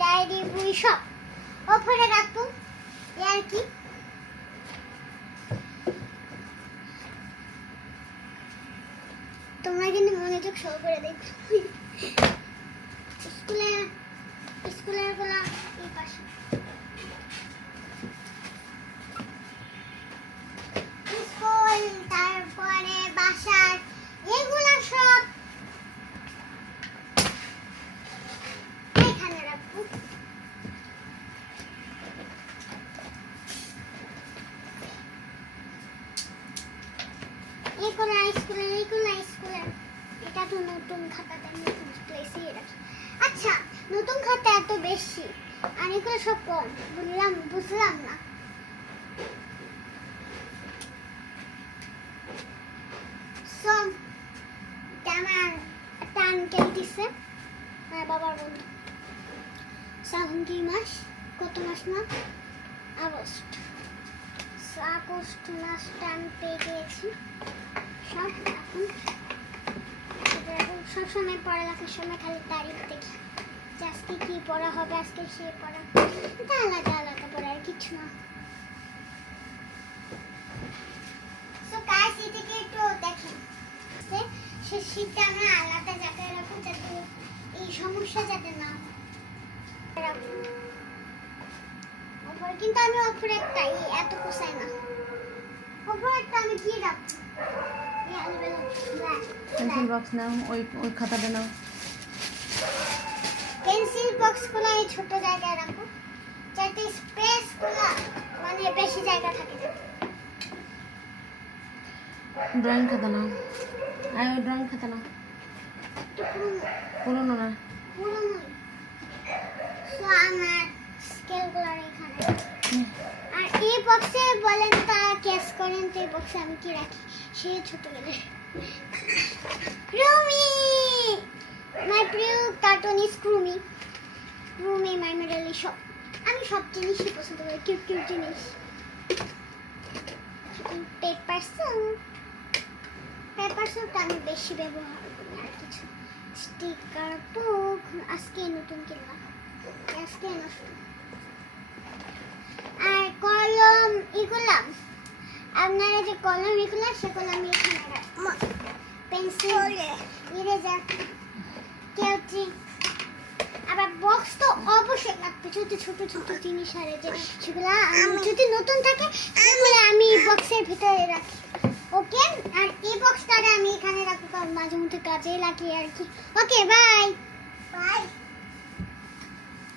Diary বই সব ওপরে রাখবো আর কি। তোমরা কিন্তু মনোযোগ সহকারে দেখো। স্কুলের গুলা এই পাশে, স্কুল তারপরে বাসার এগুলা সব এখানে রাখবো। এগুলা স্কুলের এটা তো নতুন খাতাটা নতুন প্লেসে রাখি। আচ্ছা নতুন খাতা এত বেশি আর এগুলো সব কম, বুঝলাম না। সব আমার একটা আঙ্কেল দিছে, আমার বাবার বন্ধু। এখন কি মাস, কত মাস না, আগস্ট মাসটা আমি পেয়ে গিয়েছি সব। এখন সবসময় পড়ালেখার সময় খালি তারিখ দেখি যে আজকে কি পড়া হবে, আজকে সে পড়া, এটা আলাদা আলাদা পড়া আর কিছু না। সো গাইস এটাকে একটু দেখেন, সে শীতটা আমরা আলাদা জায়গায় রাখবো যাতে এই সমস্যা যাতে না হয়। ওপরে কিন্তু আমি ওপরে একটা এত কোসাই না, ওপরে একটা আমি কি রাখবো, পেন্সিল বক্স নাও, ওই খাতাটা নাও। পেন্সিল বক্স গুলো এই ছোট জায়গায় রাখো যাতে স্পেস গুলো মানে বেশি জায়গা থাকে। ড্রয়িং খাতা নাও, ওই ড্রয়িং খাতা নাও, পুরোনো না পুরোনো। সো আমার স্কেল গুলো এখানে। আর এই বক্সে বলেন তা কেস করেন তো এই বক্সে আমি কি রাখি, সে ছোট গেলে রুমি, মাই প্রিয় কার্টুন ইজ রুমি, রুমি মাই মেডালি সব। আমি সব জিনিসই পছন্দ করি, কিউট কিউট জিনিস। পেপার সুট আমি বেশি ব্যবহার করি, আর কিছু স্টিকার বুক আজকে নতুন কিনলাম, আজকে নষ্ট। আর কলম এগুলা আপনারা যে কলম এগুলা সেগুলো আমি এখানে রাখবো। পেন্সিল, ইরেজার, কেউচি, আবার বক্স তো অবশ্যই লাগবে। ছোট ছোট ছোট জিনিস আর যে সেগুলো যদি নতুন থাকে সেগুলো আমি বক্সের ভিতরে রাখি। ওকে, আর এই বক্সটা আমি এখানে রাখবো কারণ মাঝে মধ্যে কাজে লাগি আর কি। Okay bye bye.